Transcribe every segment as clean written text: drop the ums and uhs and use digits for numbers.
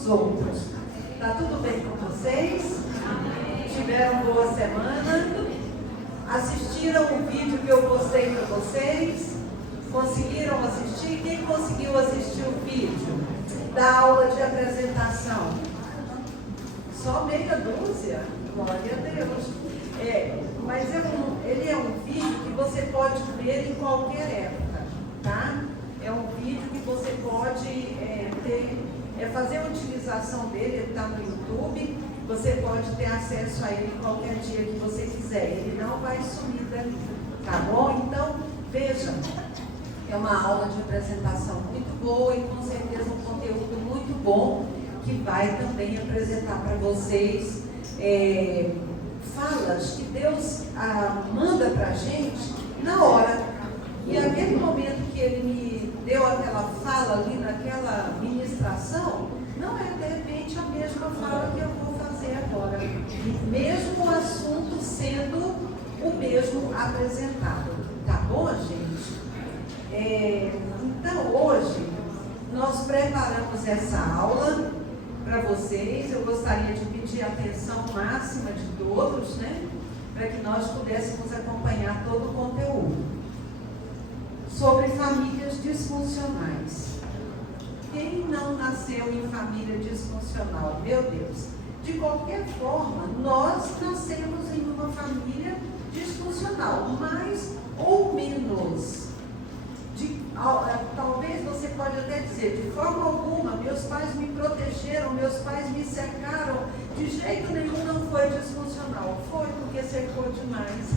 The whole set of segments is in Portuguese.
os outros. Tá tudo bem com vocês? Tiveram boa semana? Assistiram o vídeo que eu postei para vocês? Conseguiram assistir? Quem conseguiu assistir o vídeo da aula de apresentação? Só meia dúzia? Glória a Deus. Mas ele é um vídeo que você pode ver em qualquer época, tá? É um vídeo que você pode fazer a utilização dele, ele está no YouTube, você pode ter acesso a ele qualquer dia que você quiser, ele não vai sumir dali, tá bom? Então, veja, é uma aula de apresentação muito boa e com certeza um conteúdo muito bom, que vai também apresentar para vocês falas que Deus manda para a gente na hora. E aquele momento que ele me deu aquela fala ali naquela ministração, não é de repente a mesma fala que eu vou fazer agora. Mesmo o assunto sendo o mesmo apresentado. Tá bom, gente? Então, hoje, nós preparamos essa aula para vocês. Eu gostaria de pedir a atenção máxima de todos, né? Para que nós pudéssemos acompanhar todo o conteúdo. Sobre famílias disfuncionais. Quem não nasceu em família disfuncional? Meu Deus! De qualquer forma, nós nascemos em uma família disfuncional, mais ou menos. Talvez você pode até dizer, de forma alguma, meus pais me protegeram, meus pais me cercaram, de jeito nenhum não foi disfuncional. Foi porque cercou demais.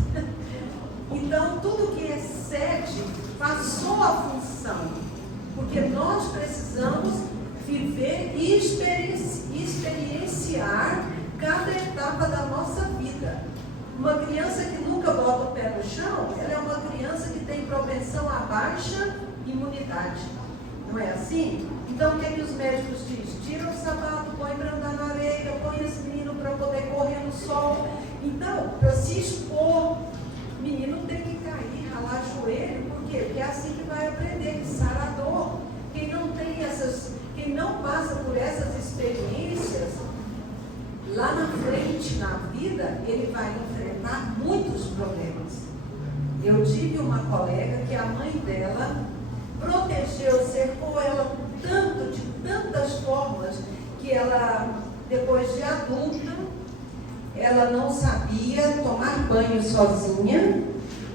Então, tudo que excede passou a função, porque nós precisamos viver e experienciar cada etapa da nossa vida. Uma criança que nunca bota o pé no chão, ela é uma criança que tem propensão a baixa imunidade. Não é assim? Então, o que os médicos dizem? Tira o sapato, põe para andar na areia, põe esse menino para poder correr no sol. Então, para se expor, o menino tem que cair, ralar joelho. Por quê? Porque é assim que vai aprender, que sara a dor. Quem não passa por essas experiências, lá na frente, na vida, ele vai enfrentar muitos problemas. Eu tive uma colega que a mãe dela protegeu, cercou ela tanto, de tantas formas, que ela, depois de adulta, ela não sabia tomar banho sozinha,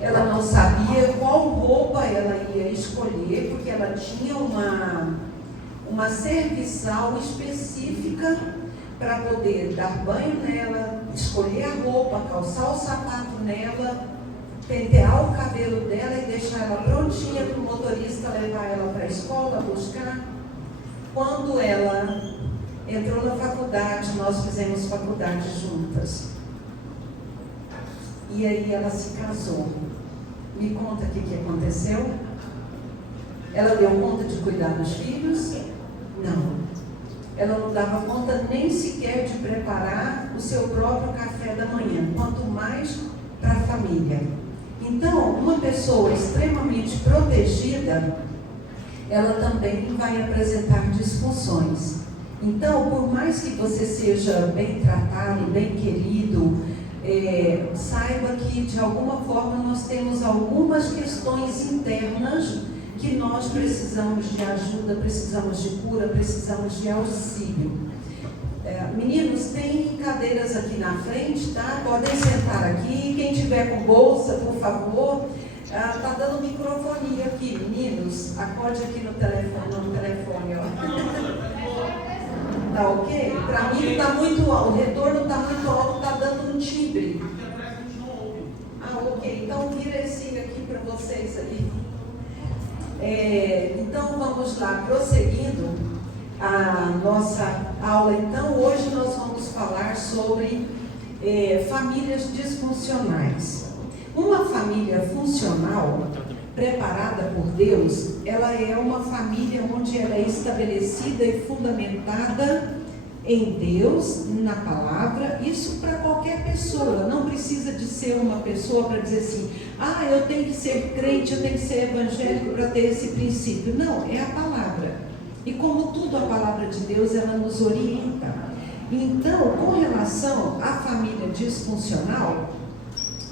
ela não sabia qual roupa ela ia escolher, porque ela tinha uma serviçal específica para poder dar banho nela, escolher a roupa, calçar o sapato nela, pentear o cabelo dela e deixar ela prontinha para o motorista levar ela para a escola, buscar. Quando ela entrou na faculdade, nós fizemos faculdade juntas. E aí ela se casou. Me conta o que aconteceu? Ela deu conta de cuidar dos filhos? Não. Ela não dava conta nem sequer de preparar o seu próprio café da manhã, quanto mais para a família. Então, uma pessoa extremamente protegida, ela também vai apresentar disfunções. Então, por mais que você seja bem tratado, bem querido, saiba que de alguma forma nós temos algumas questões internas que nós precisamos de ajuda, precisamos de cura, precisamos de auxílio. Meninos, tem cadeiras aqui na frente, tá? Podem sentar aqui. Quem tiver com bolsa, por favor. Tá dando microfonia aqui, meninos. Acorde aqui no telefone, ó. Tá ok? Para mim tá muito alto, o retorno tá muito alto, tá dando um timbre. Ok. Então vira esse aqui para vocês aí. Então vamos lá, prosseguindo a nossa aula. Então hoje nós vamos falar sobre famílias disfuncionais. Uma família funcional, preparada por Deus, ela é uma família onde ela é estabelecida e fundamentada em Deus, na palavra. Isso para qualquer pessoa, não precisa de ser uma pessoa para dizer assim, eu tenho que ser crente, eu tenho que ser evangélico para ter esse princípio. Não, é a palavra. E como tudo, a palavra de Deus, ela nos orienta. Então, com relação à família disfuncional,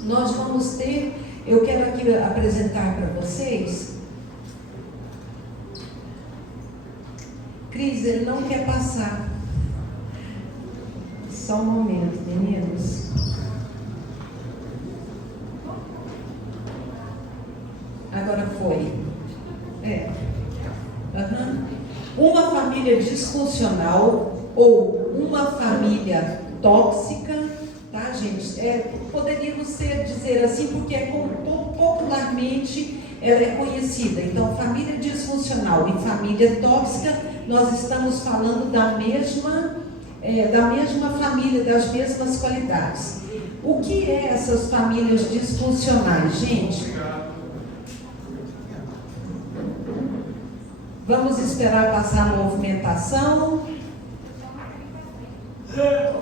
nós vamos ter, eu quero aqui apresentar para vocês. Cris, ele não quer passar. Só um momento, meninos. Agora foi. Uma família disfuncional ou uma família tóxica, tá, gente? Poderíamos dizer assim, porque popularmente ela é conhecida. Então, família disfuncional e família tóxica, nós estamos falando da mesma família, das mesmas qualidades. O que é essas famílias disfuncionais, gente? Vamos esperar passar a movimentação.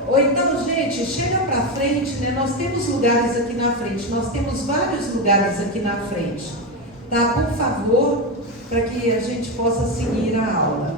Ou então, gente, chega para frente, né? Nós temos lugares aqui na frente, nós temos vários lugares aqui na frente, tá? Por favor, para que a gente possa seguir a aula.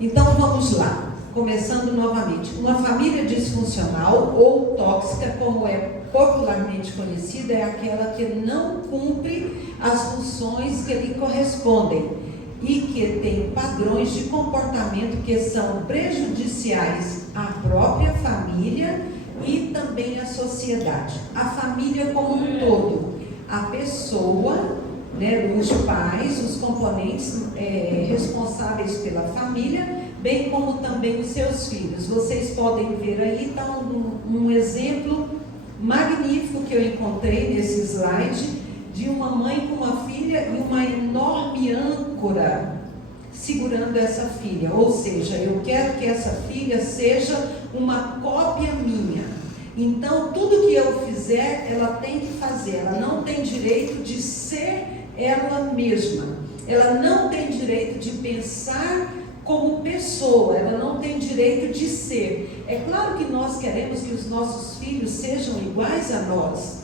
Então, vamos lá, começando novamente. Uma família disfuncional ou tóxica, como é popularmente conhecida, é aquela que não cumpre as funções que lhe correspondem e que tem padrões de comportamento que são prejudiciais à própria família e também à sociedade. A família como um todo, a pessoa, né, os pais, os componentes responsáveis pela família, bem como também os seus filhos. Vocês podem ver aí, está um exemplo magnífico que eu encontrei nesse slide, de uma mãe com uma filha e uma enorme âncora segurando essa filha. Ou seja, eu quero que essa filha seja uma cópia minha. Então, tudo que eu fizer, ela tem que fazer. Ela não tem direito de ser ela mesma. Ela não tem direito de pensar como pessoa. Ela não tem direito de ser. É claro que nós queremos que os nossos filhos sejam iguais a nós,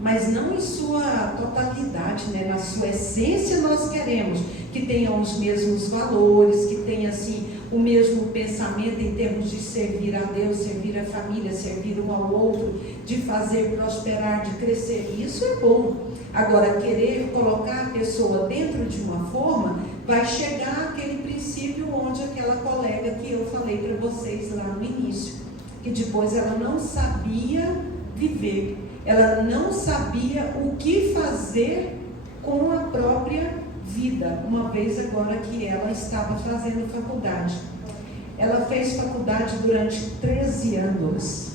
mas não em sua totalidade, né? Na sua essência nós queremos que tenham os mesmos valores, que tenham assim o mesmo pensamento em termos de servir a Deus, servir a família, servir um ao outro, de fazer prosperar, de crescer. Isso é bom. Agora, querer colocar a pessoa dentro de uma forma, vai chegar àquele princípio onde aquela colega que eu falei para vocês lá no início, que depois ela não sabia viver. Ela não sabia o que fazer com a própria vida, uma vez agora que ela estava fazendo faculdade. Ela fez faculdade durante 13 anos.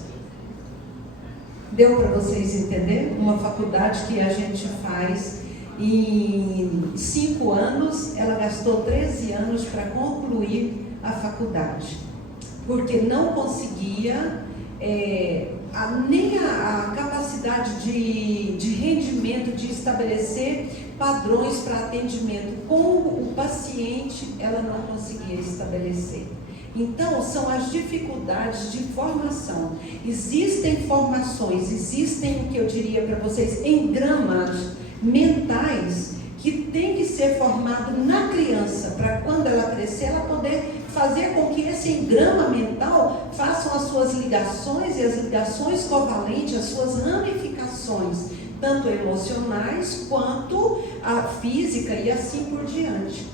Deu para vocês entenderem? Uma faculdade que a gente faz em 5 anos, ela gastou 13 anos para concluir a faculdade, porque não conseguia nem a capacidade de rendimento, de estabelecer padrões para atendimento com o paciente, ela não conseguia estabelecer. Então, são as dificuldades de formação. Existem formações, existem, o que eu diria para vocês, engramas mentais que tem que ser formado na criança, para quando ela crescer, ela poder fazer com que esse engrama mental façam as suas ligações e as ligações covalentes, as suas ramificações, tanto emocionais quanto a física e assim por diante.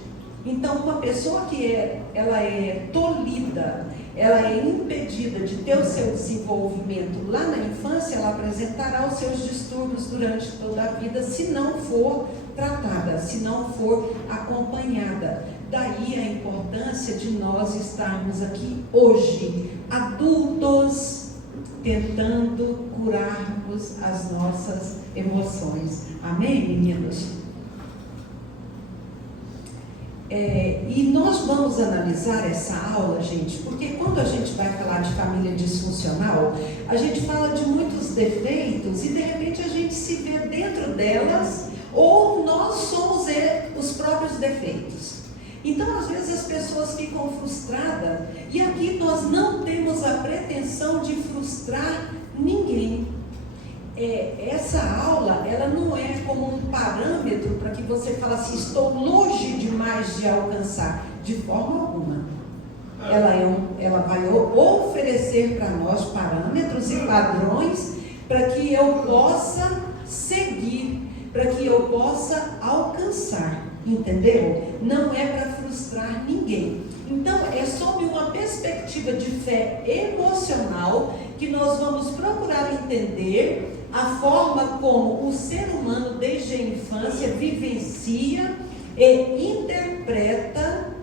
Então, uma pessoa que ela é tolhida, ela é impedida de ter o seu desenvolvimento lá na infância, ela apresentará os seus distúrbios durante toda a vida, se não for tratada, se não for acompanhada. Daí a importância de nós estarmos aqui hoje, adultos, tentando curarmos as nossas emoções. Amém, meninos? E nós vamos analisar essa aula, gente, porque quando a gente vai falar de família disfuncional, a gente fala de muitos defeitos e de repente a gente se vê dentro delas, ou nós somos os próprios defeitos. Então, às vezes as pessoas ficam frustradas, e aqui nós não temos a pretensão de frustrar ninguém. essa aula, ela não é como um parâmetro para que você fale assim, estou longe demais de alcançar, de forma alguma. Ela vai oferecer para nós parâmetros e padrões para que eu possa seguir, para que eu possa alcançar, entendeu? Não é para frustrar ninguém. Então, é sob uma perspectiva de fé emocional que nós vamos procurar entender a forma como o ser humano, desde a infância, vivencia e interpreta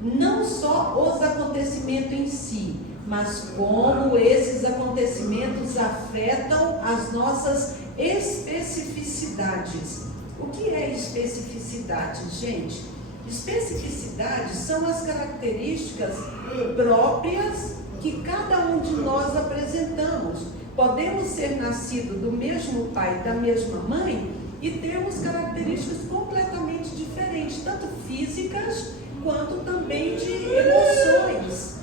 não só os acontecimentos em si, mas como esses acontecimentos afetam as nossas especificidades. O que é especificidade, gente? Especificidades são as características próprias que cada um de nós apresentamos. Podemos ser nascidos do mesmo pai e da mesma mãe e termos características completamente diferentes, tanto físicas quanto também de emoções.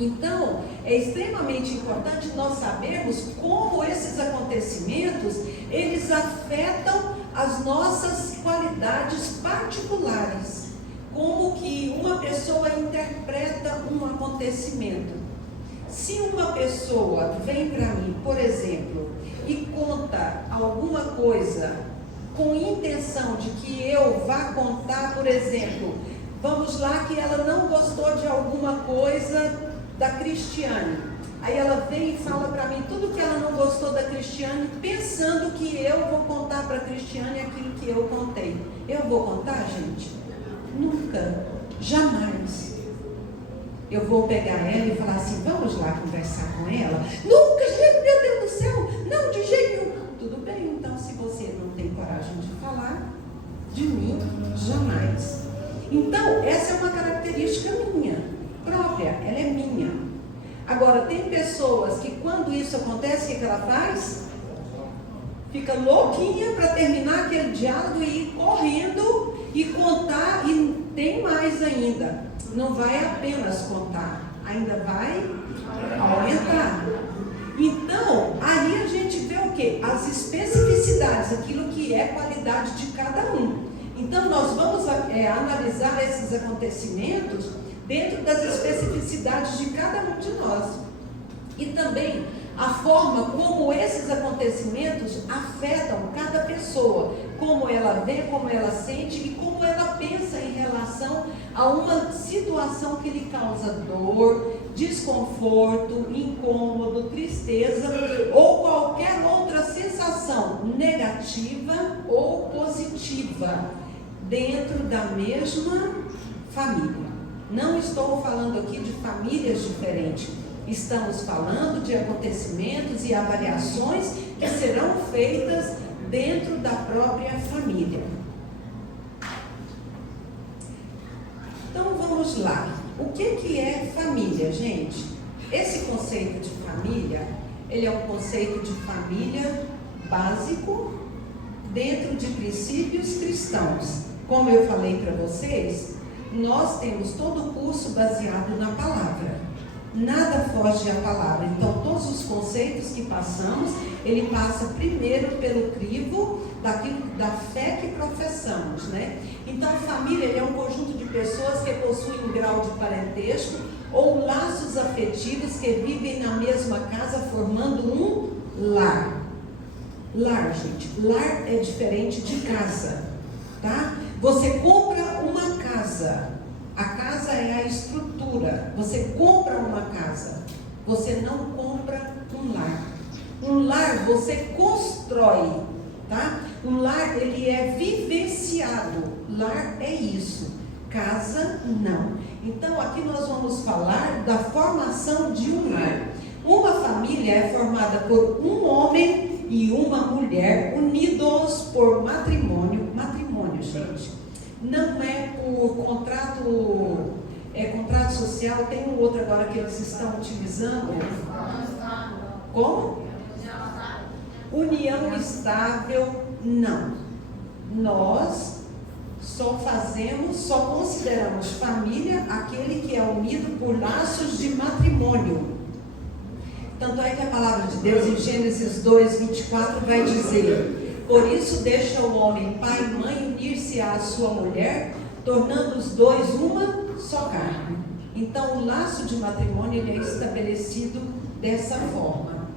Então, é extremamente importante nós sabermos como esses acontecimentos, eles afetam as nossas qualidades particulares. Como que uma pessoa interpreta um acontecimento. Se uma pessoa vem para mim, por exemplo, e conta alguma coisa com intenção de que eu vá contar, por exemplo, vamos lá que ela não gostou de alguma coisa da Cristiane. Aí ela vem e fala para mim tudo que ela não gostou da Cristiane, pensando que eu vou contar para a Cristiane aquilo que eu contei. Eu vou contar, gente? Nunca, jamais. Eu vou pegar ela e falar assim, vamos lá conversar com ela? Nunca, gente, meu Deus do céu, não, de jeito nenhum. Tudo bem, então, se você não tem coragem de falar de mim, jamais. Então, essa é uma característica minha, própria, ela é minha. Agora, tem pessoas que quando isso acontece, o que ela faz? Fica louquinha para terminar aquele diálogo e ir correndo e contar, e tem mais ainda. Não vai apenas contar, ainda vai aumentar. Então, aí a gente vê o quê? As especificidades, aquilo que é qualidade de cada um. Então, nós vamos analisar esses acontecimentos dentro das especificidades de cada um de nós. E também a forma como esses acontecimentos afetam cada pessoa, como ela vê, como ela sente e como ela pensa em relação a uma situação que lhe causa dor, desconforto, incômodo, tristeza ou qualquer outra sensação negativa ou positiva dentro da mesma família. Não estou falando aqui de famílias diferentes. Estamos falando de acontecimentos e avaliações que serão feitas dentro da própria família. Então vamos lá. O que é família, gente? Esse conceito de família, ele é um conceito de família básico dentro de princípios cristãos. Como eu falei para vocês, nós temos todo o curso baseado na palavra. Nada foge à palavra. Então, todos os conceitos que passamos, ele passa primeiro pelo crivo da fé que professamos, né? Então, família é um conjunto de pessoas que possuem um grau de parentesco ou laços afetivos que vivem na mesma casa, formando um lar. Lar, gente. Lar é diferente de casa, tá? Você compra uma casa. A casa é a estrutura. Você compra uma casa. Você não compra um lar. Um lar você constrói, tá? Um lar, ele é vivenciado. Lar é isso. Casa, não. Então, aqui nós vamos falar da formação de um lar. Uma família é formada por um homem e uma mulher unidos por matrimônio. Matrimônio, gente. Não é por contrato, contrato social. Tem um outro agora que eles estão utilizando. Como? União estável, não. Nós só consideramos família aquele que é unido por laços de matrimônio. Tanto é que a palavra de Deus em Gênesis 2, 24 vai dizer: por isso deixa o homem pai e mãe unir-se à sua mulher, tornando os dois uma só carne. Então o laço de matrimônio ele é estabelecido dessa forma.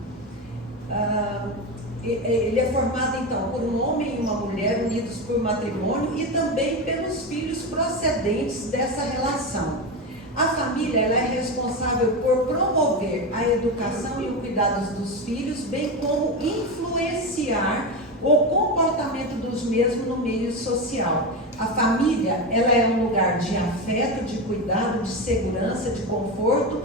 Ele é formado então por um homem e uma mulher unidos por matrimônio e também pelos filhos procedentes dessa relação. A família ela é responsável por promover a educação e o cuidado dos filhos, bem como influenciar o comportamento dos mesmos no meio social. A família ela é um lugar de afeto, de cuidado, de segurança, de conforto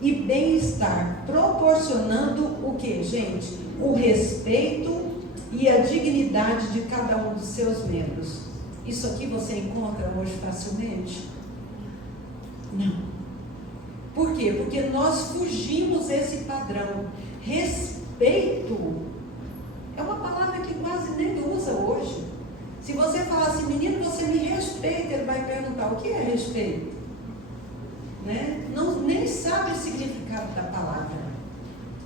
e bem-estar, proporcionando o que, gente? O respeito e a dignidade de cada um dos seus membros. Isso aqui você encontra hoje facilmente? Não. Por quê? Porque nós fugimos esse padrão. Respeito é uma palavra que quase nem usa hoje. Se você falar assim, menino, você me respeita, ele vai perguntar, o que é respeito? Né? Não, nem sabe o significado da palavra.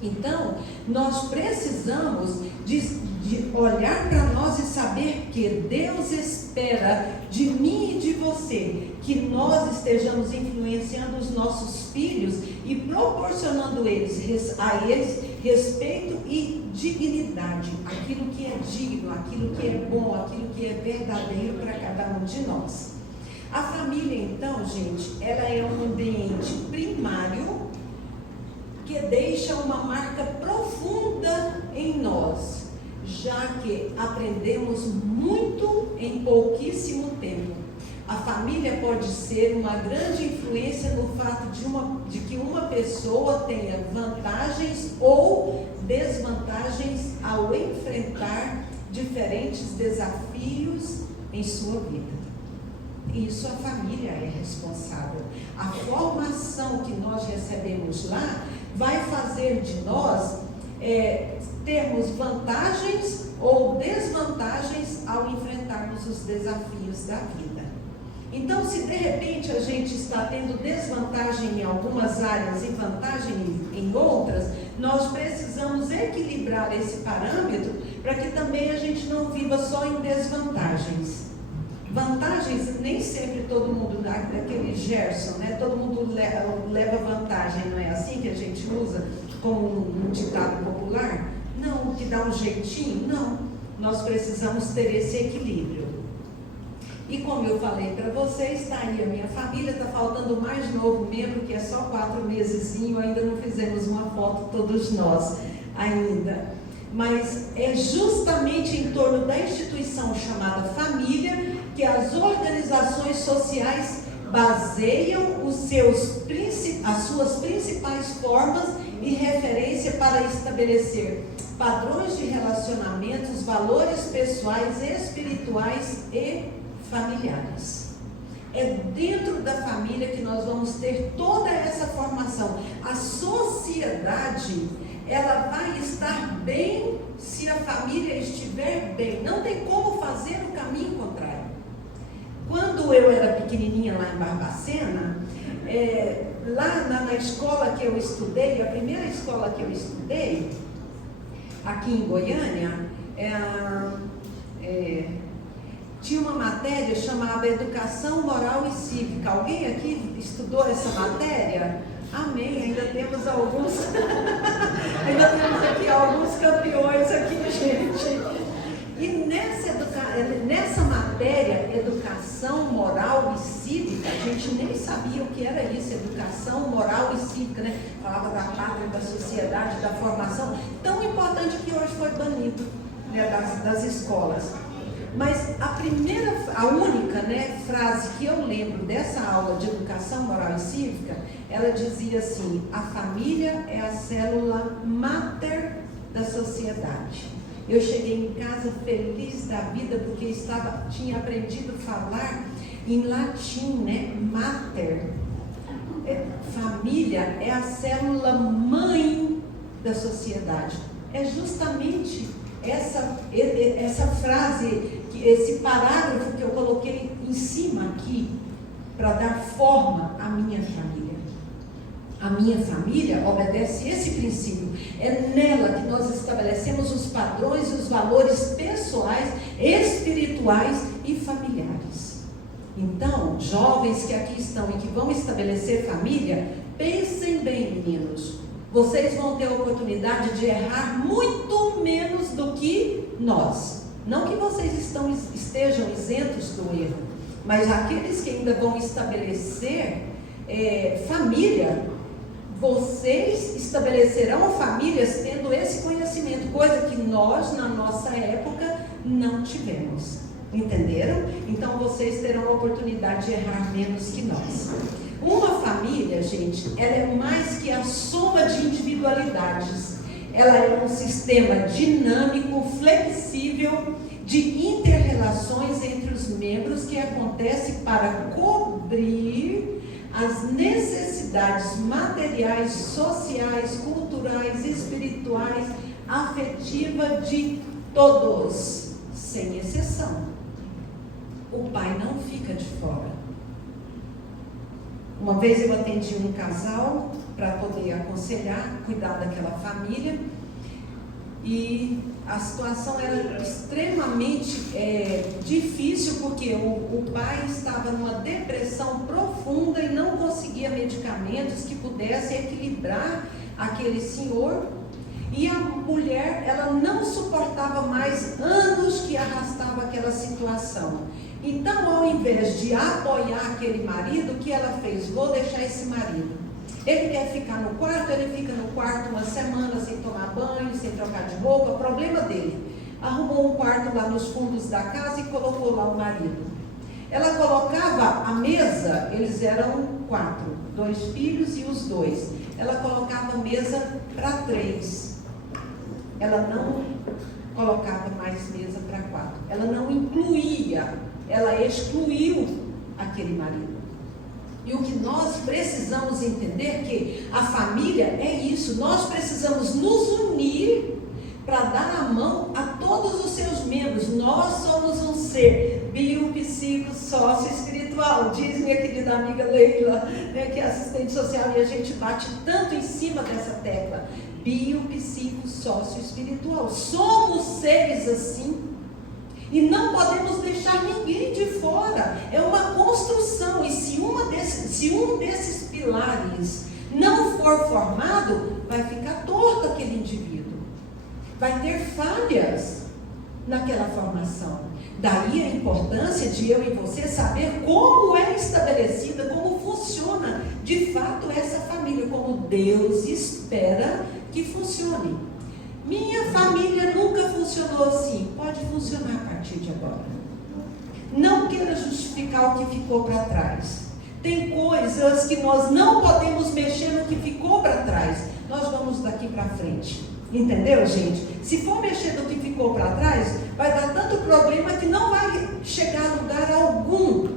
Então, nós precisamos de olhar para nós e saber que Deus espera de mim e de você que nós estejamos influenciando os nossos filhos e proporcionando a eles respeito e dignidade, aquilo que é digno, aquilo que é bom, aquilo que é verdadeiro para cada um de nós. A família, então, gente, ela é um ambiente primário que deixa uma marca profunda em nós, já que aprendemos muito em pouquíssimo tempo. A família pode ser uma grande influência no fato de que uma pessoa tenha vantagens ou desvantagens ao enfrentar diferentes desafios em sua vida. Isso a família é responsável. A formação que nós recebemos lá vai fazer de nós termos vantagens ou desvantagens ao enfrentarmos os desafios da vida. Então, se de repente a gente está tendo desvantagem em algumas áreas e vantagem em outras, nós precisamos equilibrar esse parâmetro para que também a gente não viva só em desvantagens. Vantagens, nem sempre todo mundo dá, daquele Gerson, né? Todo mundo leva vantagem, não é assim que a gente usa como um ditado popular? Não, que dá um jeitinho? Não, nós precisamos ter esse equilíbrio. E como eu falei para vocês, está aí a minha família, está faltando o mais novo membro, que é só 4 mesezinho, ainda não fizemos uma foto todos nós ainda. Mas é justamente em torno da instituição chamada família que as organizações sociais baseiam as suas principais formas e referência para estabelecer padrões de relacionamentos, valores pessoais, espirituais e familiares. É dentro da família que nós vamos ter toda essa formação. A sociedade, ela vai estar bem se a família estiver bem. Não tem como fazer o caminho contrário. Quando eu era pequenininha lá em Barbacena, lá na escola que eu estudei, a primeira escola que eu estudei, aqui em Goiânia, tinha uma matéria chamada Educação Moral e Cívica. Alguém aqui estudou essa matéria? Amém, ainda temos alguns, ainda temos aqui alguns campeões aqui, gente. E nessa matéria, Educação Moral e Cívica, a gente nem sabia o que era isso, Educação Moral e Cívica, né? Falava da pátria, da sociedade, da formação, tão importante que hoje foi banido, né, das escolas. Mas a única, né, frase que eu lembro dessa aula de Educação Moral e Cívica, ela dizia assim: a família é a célula máter da sociedade. Eu cheguei em casa feliz da vida porque tinha aprendido a falar em latim, né? Mater. Família é a célula mãe da sociedade. É justamente essa frase, esse parágrafo que eu coloquei em cima aqui, para dar forma à minha família. A minha família obedece esse princípio. É nela que nós estabelecemos os padrões e os valores pessoais, espirituais e familiares. Então, jovens que aqui estão e que vão estabelecer família, pensem bem, meninos. Vocês vão ter a oportunidade de errar muito menos do que nós. Não que vocês estejam isentos do erro, mas aqueles que ainda vão estabelecer família, vocês estabelecerão famílias tendo esse conhecimento, coisa que nós, na nossa época, não tivemos. Entenderam? Então, vocês terão a oportunidade de errar menos que nós. Uma família, gente, ela é mais que a soma de individualidades. Ela é um sistema dinâmico, flexível, de inter-relações entre os membros que acontece para cobrir as necessidades materiais, sociais, culturais, espirituais, afetivas de todos, sem exceção. O pai não fica de fora. Uma vez eu atendi um casal para poder aconselhar, cuidar daquela família, e a situação era extremamente difícil, porque o pai estava numa depressão profunda e não conseguia medicamentos que pudessem equilibrar aquele senhor, e a mulher, ela não suportava mais anos que arrastava aquela situação. Então, ao invés de apoiar aquele marido, o que ela fez? Vou deixar esse marido. Ele quer ficar no quarto, ele fica no quarto uma semana sem tomar banho, sem trocar de roupa, problema dele. Arrumou um quarto lá nos fundos da casa e colocou lá o marido. Ela colocava a mesa, eles eram 4, 2 filhos e os 2. Ela colocava a mesa para 3. Ela não colocava mais mesa para 4. Ela não incluía, ela excluiu aquele marido. E o que nós precisamos entender é que a família é isso. Nós precisamos nos unir para dar a mão a todos os seus membros. Nós somos um ser biopsico, sócio espiritual. Diz minha querida amiga Leila, né, que é assistente social, e a gente bate tanto em cima dessa tecla. Biopsico, sócio espiritual. Somos seres assim. E não podemos deixar ninguém de fora. É uma construção. E se um desses pilares não for formado, vai ficar torto aquele indivíduo. Vai ter falhas naquela formação. Daí a importância de eu e você saber como é estabelecida, como funciona de fato essa família, como Deus espera que funcione. Minha família nunca funcionou assim. Pode funcionar a partir de agora. Não queira justificar o que ficou para trás. Tem coisas que nós não podemos mexer no que ficou para trás. Nós vamos daqui para frente. Entendeu, gente? Se for mexer no que ficou para trás, vai dar tanto problema que não vai chegar a lugar algum.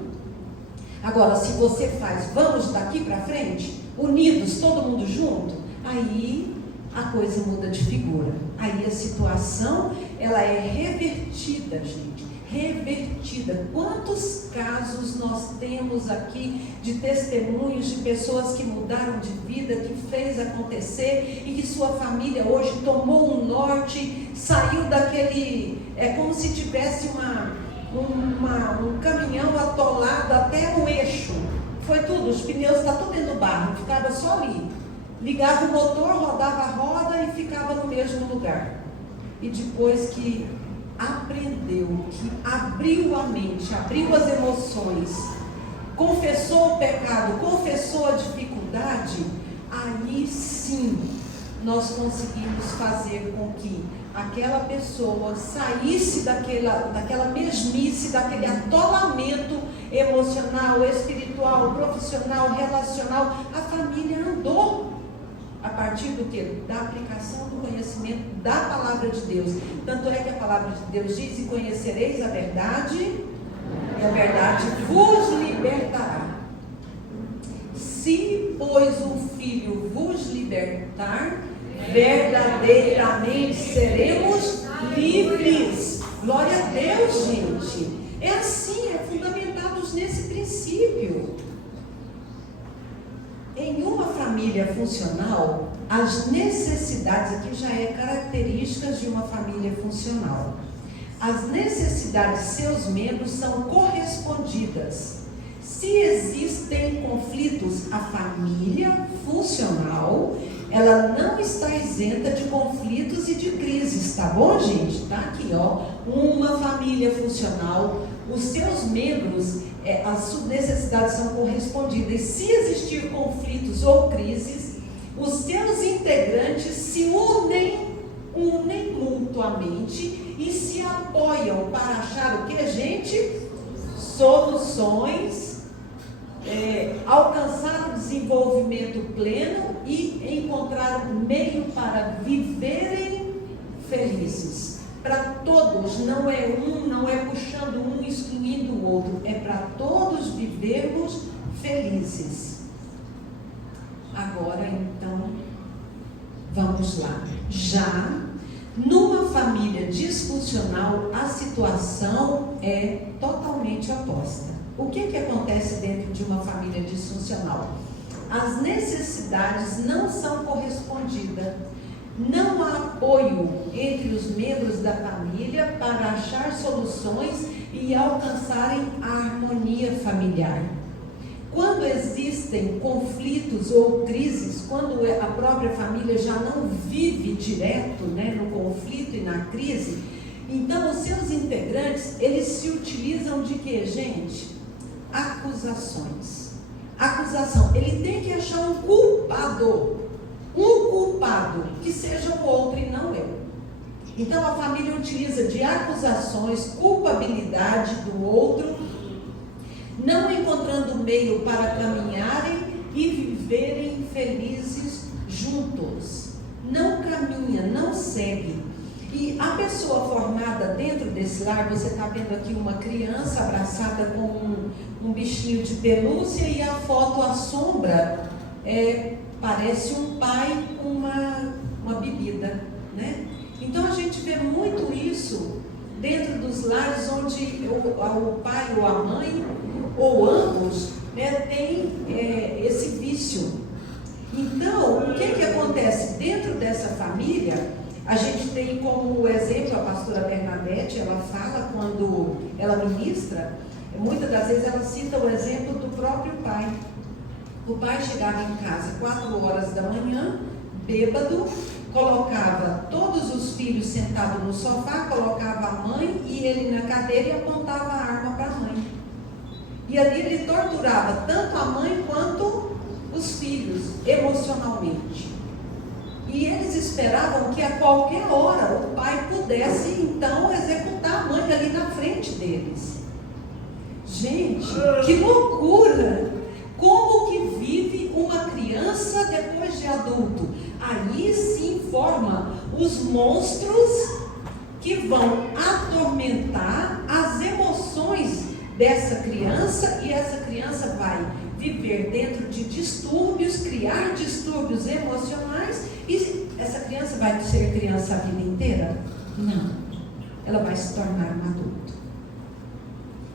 Agora, se você faz, vamos daqui para frente, unidos, todo mundo junto, aí a coisa muda de figura. Aí a situação, ela é revertida, gente. Revertida. Quantos casos nós temos aqui de testemunhos de pessoas que mudaram de vida, que fez acontecer e que sua família hoje tomou um norte, saiu daquele, é como se tivesse um caminhão atolado até o eixo. Foi tudo, os pneus, está tudo dentro do barro, ficava só ali. Ligava o motor, rodava a roda e ficava no mesmo lugar. E depois que aprendeu, que abriu a mente, abriu as emoções, confessou o pecado, confessou a dificuldade, aí sim nós conseguimos fazer com que aquela pessoa saísse daquela mesmice, daquele atolamento emocional, espiritual, profissional, relacional. A família andou a partir do que? Da aplicação do conhecimento da palavra de Deus. Tanto é que a palavra de Deus diz: e conhecereis a verdade, e a verdade vos libertará. Se, pois, o Filho vos libertar, verdadeiramente seremos livres. Glória a Deus, gente. É assim, é fundamentados nesse princípio. Em uma família família funcional, as necessidades, aqui já é características de uma família funcional. As necessidades de seus membros são correspondidas. Se existem conflitos, a família funcional, ela não está isenta de conflitos e de crises, tá bom, gente? Tá aqui, ó, uma família funcional, os seus membros, as suas necessidades são correspondidas. Se existir conflitos ou crises, os seus integrantes se unem mutuamente e se apoiam para achar o que, gente? Soluções, alcançar o desenvolvimento pleno e encontrar um meio para viverem felizes. Para todos, não é puxando um, excluindo o outro, é para todos vivermos felizes. Agora, então, vamos lá. Já numa família disfuncional, a situação é totalmente oposta. O que acontece dentro de uma família disfuncional? As necessidades não são correspondidas. Não há apoio entre os membros da família para achar soluções e alcançarem a harmonia familiar. Quando existem conflitos ou crises, quando a própria família já não vive direto, no conflito e na crise, então os seus integrantes, eles se utilizam de quê, gente? Acusações. Acusação. Ele tem que achar um culpado que seja o outro e não eu. Então a família utiliza de acusações, culpabilidade do outro, não encontrando meio para caminharem e viverem felizes juntos. Não caminha, não segue. E a pessoa formada dentro desse lar, você está vendo aqui uma criança abraçada com um bichinho de pelúcia e a foto, a sombra, parece um pai com uma bebida, Então a gente vê muito isso dentro dos lares onde o pai ou a mãe, ou ambos, tem esse vício. Então, o que acontece dentro dessa família? A gente tem como exemplo a pastora Bernadette, ela fala quando ela ministra, muitas das vezes ela cita o exemplo do próprio pai. O pai chegava em casa 4 horas da manhã, bêbado, colocava todos os filhos sentados no sofá, colocava a mãe e ele na cadeira e apontava a arma para a mãe. E ali ele torturava tanto a mãe quanto os filhos, emocionalmente. E eles esperavam que a qualquer hora o pai pudesse então executar a mãe ali na frente deles. Gente, que loucura! Como que vive uma criança depois de adulto? Aí se forma os monstros que vão atormentar as emoções dessa criança, e essa criança vai viver dentro de distúrbios, criar distúrbios emocionais, e essa criança vai ser criança a vida inteira? Não. Ela vai se tornar um adulto.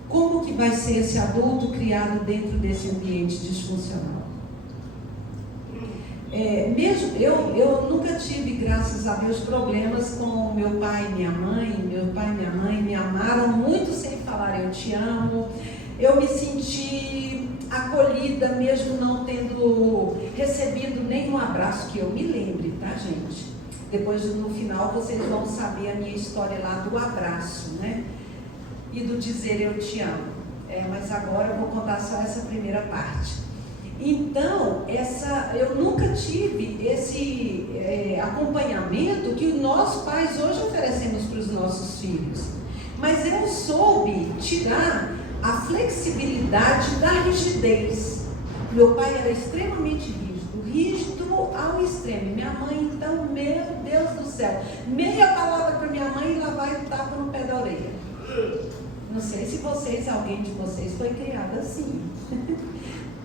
Como que vai ser esse adulto criado dentro desse ambiente disfuncional? Eu nunca tive, graças a Deus, problemas com meu pai e minha mãe. Meu pai e minha mãe me amaram muito sem falar eu te amo. Eu me senti acolhida, mesmo não tendo recebido nenhum abraço que eu me lembre, tá, gente? Depois, no final, vocês vão saber a minha história lá do abraço, e do dizer eu te amo. Mas agora eu vou contar só essa primeira parte. Então, eu nunca tive esse acompanhamento que nós pais hoje oferecemos para os nossos filhos. Mas eu soube tirar a flexibilidade da rigidez. Meu pai era extremamente rígido ao extremo. Minha mãe, então, meu Deus do céu, meia palavra para minha mãe e lá vai o tapa no pé da orelha. Não sei se alguém de vocês foi criado assim.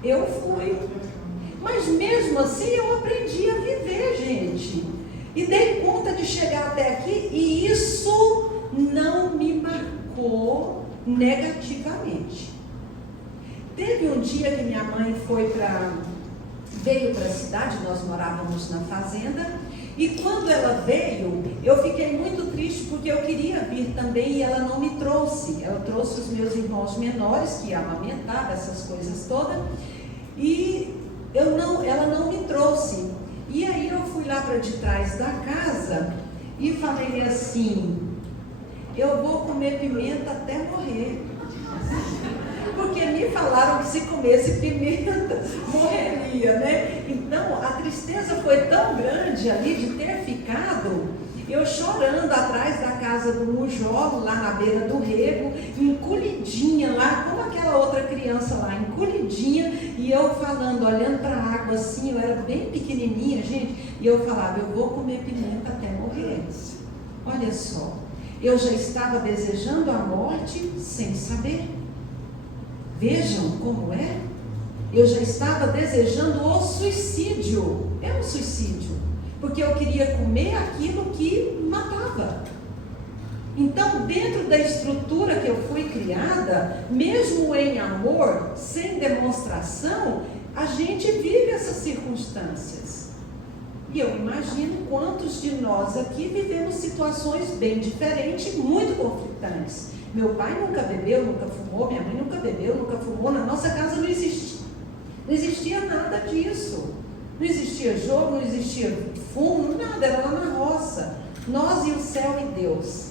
Eu fui. Mas mesmo assim eu aprendi a viver, gente. E dei conta de chegar até aqui, e isso não me marcou negativamente. Teve um dia que minha mãe foi para veio para a cidade, nós morávamos na fazenda, e quando ela veio, eu fiquei muito triste porque eu queria vir também e ela não me trouxe. Ela trouxe os meus irmãos menores, que amamentavam, essas coisas todas, e ela não me trouxe. E aí eu fui lá para de trás da casa e falei assim: eu vou comer pimenta até morrer. Porque me falaram que se comesse pimenta, morreria, né? Então, a tristeza foi tão grande ali de ter ficado, eu chorando atrás da casa do Mujó, lá na beira do rego, encolhidinha lá, como aquela outra criança lá, encolhidinha, e eu falando, olhando para a água assim, eu era bem pequenininha, gente, e eu falava: eu vou comer pimenta até morrer. Olha só, eu já estava desejando a morte sem saber. Vejam como é. Eu já estava desejando o suicídio. É um suicídio, porque eu queria comer aquilo que matava. Então, dentro da estrutura que eu fui criada, mesmo em amor, sem demonstração, a gente vive essas circunstâncias. E eu imagino quantos de nós aqui vivemos situações bem diferentes, muito conflitantes. Meu pai nunca bebeu, nunca fumou, minha mãe nunca bebeu, nunca fumou, na nossa casa não existia nada disso. Não existia jogo, não existia fumo, nada, era lá na roça. Nós e o céu e Deus.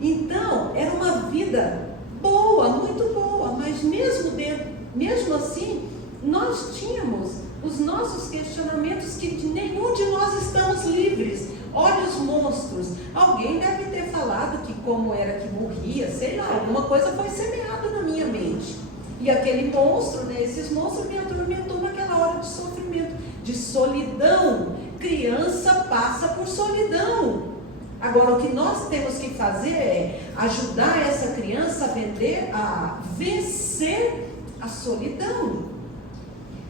Então, era uma vida boa, muito boa, mas mesmo assim, nós tínhamos os nossos questionamentos que nenhum de nós estamos livres. Olha os monstros. Alguém deve ter falado que como era que morria, sei lá, alguma coisa foi semeada na minha mente. E aquele monstro, né, esses monstros me atormentou naquela hora de sofrimento, de solidão. Criança passa por solidão. Agora, o que nós temos que fazer é ajudar essa criança a vencer a solidão.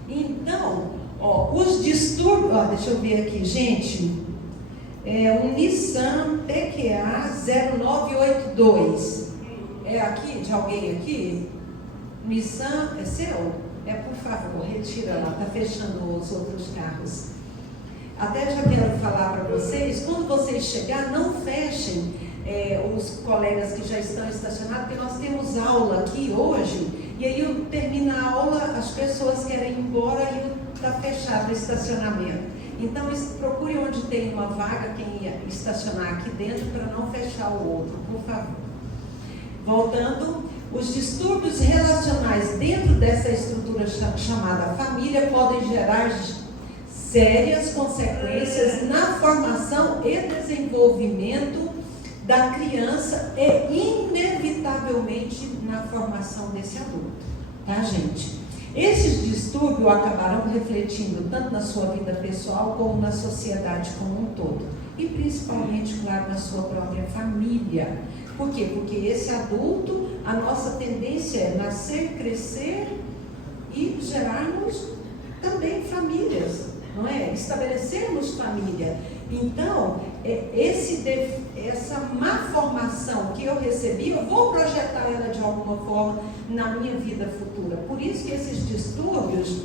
Então, os distúrbios, deixa eu ver aqui, gente. Um Nissan PQA 0982. É aqui, de alguém aqui? Nissan, é seu? Por favor, retira lá, está fechando os outros carros. Até já quero falar para vocês, quando vocês chegar, não fechem os colegas que já estão estacionados, porque nós temos aula aqui hoje, e aí termina a aula, as pessoas querem ir embora e está fechado o estacionamento. Então, procure onde tem uma vaga, quem ia estacionar aqui dentro, para não fechar o outro, por favor. Voltando, os distúrbios relacionais dentro dessa estrutura chamada família podem gerar sérias consequências na formação e desenvolvimento da criança e, inevitavelmente, na formação desse adulto. Tá, gente? Esses distúrbios acabarão refletindo tanto na sua vida pessoal como na sociedade como um todo. E principalmente, claro, na sua própria família. Por quê? Porque esse adulto, a nossa tendência é nascer, crescer e gerarmos também famílias, não é? Estabelecermos família. Então, essa má formação que eu recebi, eu vou projetar ela de alguma forma na minha vida futura. Por isso que esses distúrbios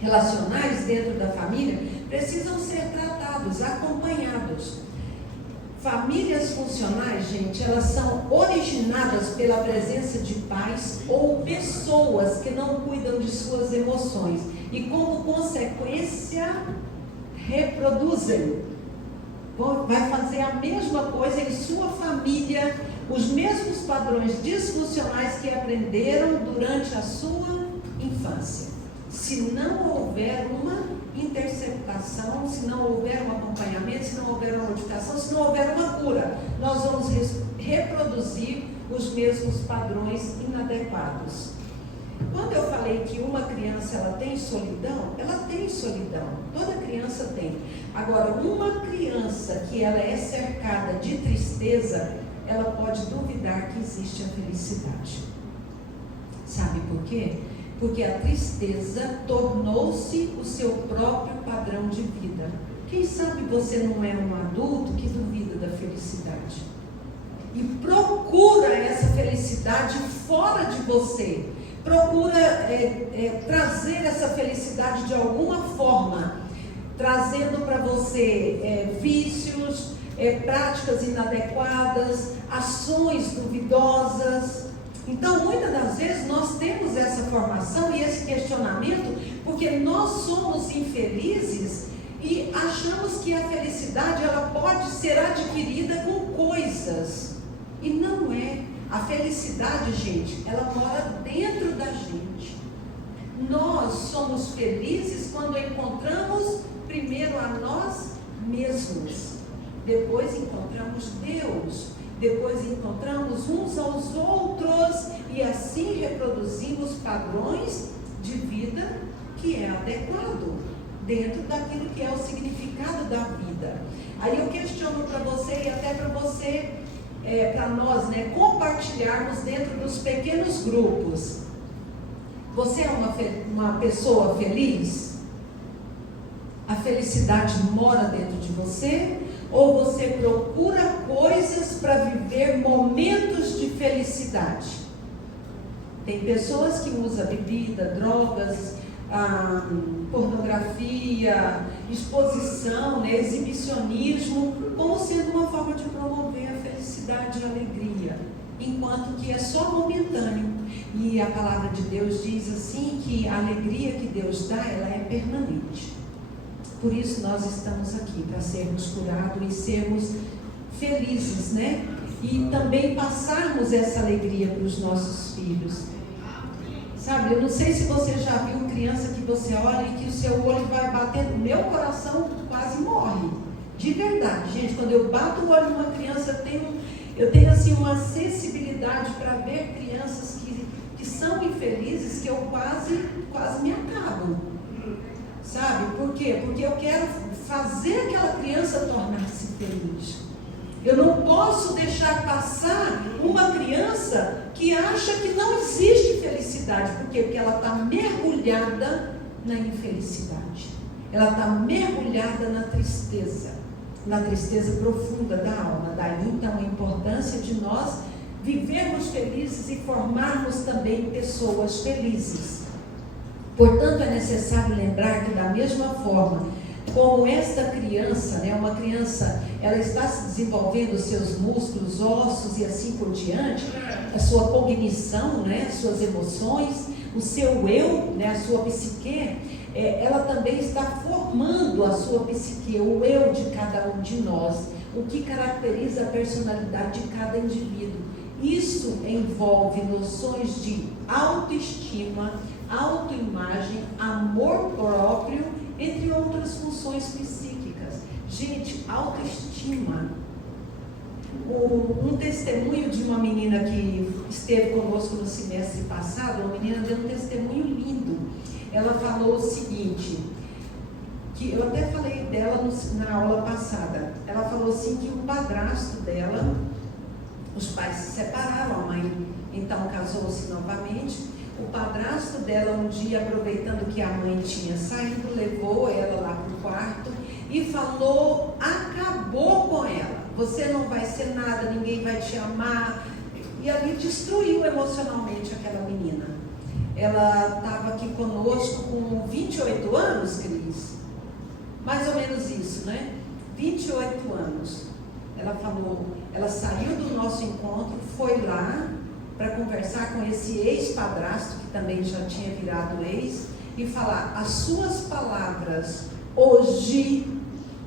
relacionais dentro da família precisam ser tratados, acompanhados. Famílias funcionais, gente, elas são originadas pela presença de pais ou pessoas que não cuidam de suas emoções e, como consequência, reproduzem. Vai fazer a mesma coisa em sua família, os mesmos padrões disfuncionais que aprenderam durante a sua infância. Se não houver uma interceptação, se não houver um acompanhamento, se não houver uma modificação, se não houver uma cura, nós vamos reproduzir os mesmos padrões inadequados. Quando eu falei que uma criança ela tem solidão, toda criança tem. Agora, uma criança que ela é cercada de tristeza, ela pode duvidar que existe a felicidade. Sabe por quê? Porque a tristeza tornou-se o seu próprio padrão de vida. Quem sabe você não é um adulto que duvida da felicidade e procura essa felicidade fora de você. procura trazer essa felicidade de alguma forma, trazendo para você vícios, práticas inadequadas, ações duvidosas. Então, muitas das vezes nós temos essa formação e esse questionamento porque nós somos infelizes e achamos que a felicidade ela pode ser adquirida com coisas. E não é. A felicidade, gente, ela mora dentro da gente. Nós somos felizes quando encontramos primeiro a nós mesmos. Depois encontramos Deus. Depois encontramos uns aos outros. E assim reproduzimos padrões de vida que é adequado dentro daquilo que é o significado da vida. Aí eu questiono para você e até para você, para nós, compartilharmos dentro dos pequenos grupos. Você é uma pessoa feliz? A felicidade mora dentro de você? Ou você procura coisas para viver momentos de felicidade? Tem pessoas que usam bebida, drogas, pornografia, exposição, exibicionismo, como sendo uma forma de promover a felicidade e a alegria, enquanto que é só momentâneo. E a palavra de Deus diz assim que a alegria que Deus dá, ela é permanente. Por isso nós estamos aqui, para sermos curados e sermos felizes, E também passarmos essa alegria para os nossos filhos. Sabe, eu não sei se você já viu criança que você olha e que o seu olho vai batendo. Meu coração quase morre. De verdade, gente, quando eu bato o olho numa criança, eu tenho assim uma sensibilidade para ver crianças que são infelizes, que eu quase me acabo. Sabe, por quê? Porque eu quero fazer aquela criança tornar-se feliz. Eu não posso deixar passar uma criança que acha que não existe felicidade. Por quê? Porque ela está mergulhada na infelicidade. Ela está mergulhada na tristeza profunda da alma. Daí então a importância de nós vivermos felizes e formarmos também pessoas felizes. Portanto, é necessário lembrar que da mesma forma como esta criança, uma criança, ela está se desenvolvendo os seus músculos, ossos e assim por diante, a sua cognição, as suas emoções, o seu eu, a sua psique, ela também está formando a sua psique, o eu de cada um de nós, o que caracteriza a personalidade de cada indivíduo. Isso envolve noções de autoestima, autoimagem, amor próprio, entre outras funções psíquicas. Gente, autoestima. Um testemunho de uma menina que esteve conosco no semestre passado, uma menina deu um testemunho lindo. Ela falou o seguinte, que eu até falei dela na aula passada. Ela falou assim que o padrasto dela, os pais se separaram, a mãe então casou-se novamente. O padrasto dela, um dia, aproveitando que a mãe tinha saído, levou ela lá para o quarto e falou, acabou com ela. Você não vai ser nada, ninguém vai te amar. E ali destruiu emocionalmente aquela menina. Ela estava aqui conosco com 28 anos, Cris. Mais ou menos isso, 28 anos. Ela falou, ela saiu do nosso encontro, foi lá para conversar com esse ex-padrasto, que também já tinha virado ex, e falar as suas palavras hoje.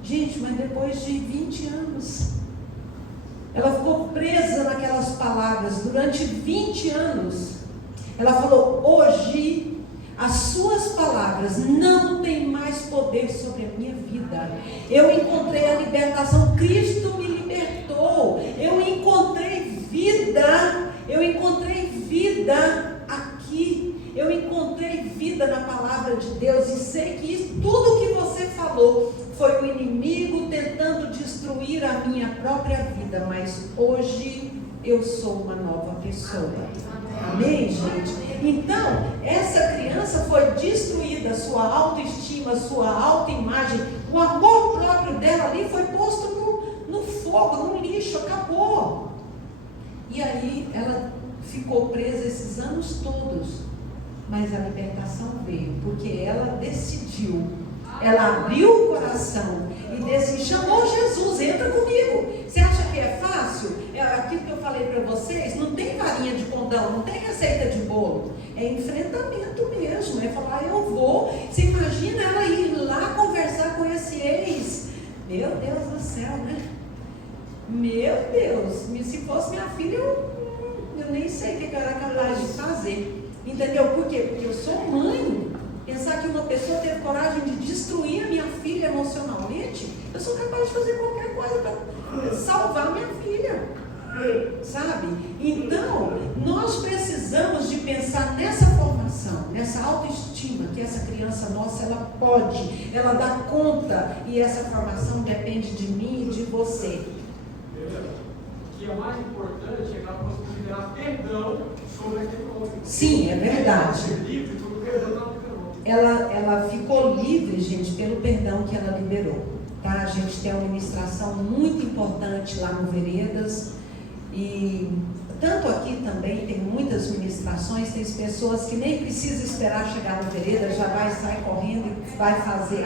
Gente, mas depois de 20 anos, ela ficou presa naquelas palavras durante 20 anos. Ela falou, hoje, as suas palavras não têm mais poder sobre a minha vida. Eu encontrei a libertação, Cristo me libertou, eu encontrei vida. Eu encontrei vida aqui, eu encontrei vida na palavra de Deus e sei que isso, tudo que você falou foi o inimigo tentando destruir a minha própria vida, mas hoje eu sou uma nova pessoa. Amém, gente? Então, essa criança foi destruída, sua autoestima, sua autoimagem, o amor próprio dela ali foi posto no fogo, no lixo, acabou. E aí ela ficou presa esses anos todos, mas a libertação veio, porque ela decidiu, ela abriu o coração e decidiu, chamou Jesus, entra comigo. Você acha que é fácil? É aquilo que eu falei para vocês, não tem varinha de condão, não tem receita de bolo, é enfrentamento mesmo, é falar, eu vou. Você imagina ela ir lá conversar com esse ex, meu Deus do céu, né? Meu Deus, se fosse minha filha, eu nem sei o que eu era capaz de fazer. Entendeu? Por quê? Porque eu sou mãe. Pensar que uma pessoa teve coragem de destruir a minha filha emocionalmente, eu sou capaz de fazer qualquer coisa para salvar minha filha. Sabe? Então, nós precisamos de pensar nessa formação, nessa autoestima que essa criança nossa, ela pode, ela dá conta, e essa formação depende de mim e de você. O que é mais importante é que ela possa liberar perdão sobre aquele homem. Sim, é verdade. Livre pelo perdão que ela liberou. Ela ficou livre, gente, pelo perdão que ela liberou. Tá? A gente tem uma ministração muito importante lá no Veredas. E tanto aqui também tem muitas ministrações, tem pessoas que nem precisam esperar chegar no Veredas, já vai sair correndo e vai fazer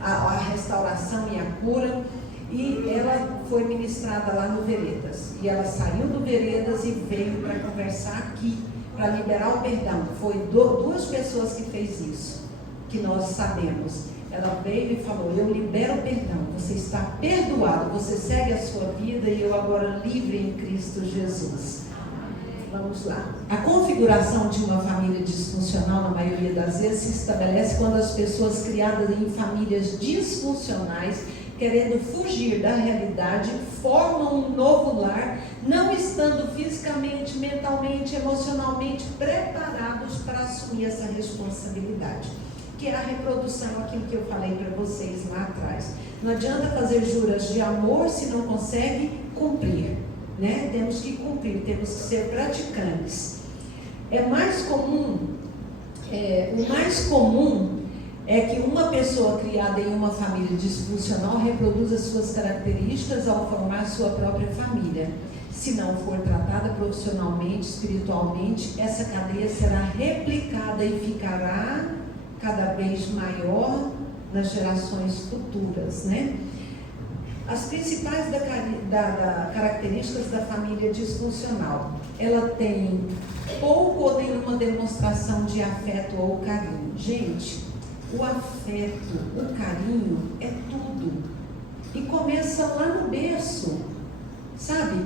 a restauração e a cura. E ela foi ministrada lá no Veredas. E ela saiu do Veredas e veio para conversar aqui, para liberar o perdão. Foi duas pessoas que fez isso, que nós sabemos. Ela veio e falou, eu libero o perdão, você está perdoado, você segue a sua vida e eu agora livre em Cristo Jesus. Vamos lá. A configuração de uma família disfuncional, na maioria das vezes, se estabelece quando as pessoas criadas em famílias disfuncionais, querendo fugir da realidade, formam um novo lar, não estando fisicamente, mentalmente, emocionalmente preparados para assumir essa responsabilidade, que é a reprodução, aquilo que eu falei para vocês lá atrás. Não adianta fazer juras de amor se não consegue cumprir, né? Temos que cumprir, temos que ser praticantes. O mais comum é que uma pessoa criada em uma família disfuncional reproduza suas características ao formar sua própria família. Se não for tratada profissionalmente, espiritualmente, essa cadeia será replicada e ficará cada vez maior nas gerações futuras, né? As principais características da família disfuncional: ela tem pouco ou nenhuma demonstração de afeto ou carinho. Gente, o afeto, o carinho é tudo. E começa lá no berço, sabe?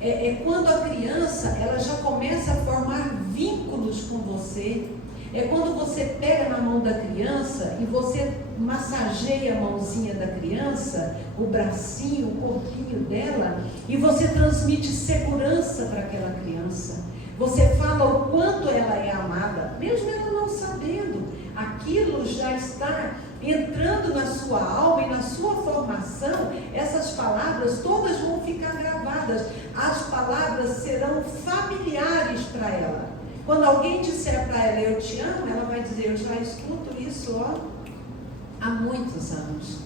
É quando a criança, ela já começa a formar vínculos com você. É quando você pega na mão da criança e você massageia a mãozinha da criança, o bracinho, o corpinho dela, e você transmite segurança para aquela criança. Você fala o quanto ela é amada, mesmo ela não sabendo. Aquilo já está entrando na sua alma e na sua formação. Essas palavras todas vão ficar gravadas. As palavras serão familiares para ela. Quando alguém disser para ela, eu te amo, ela vai dizer, eu já escuto isso há muitos anos,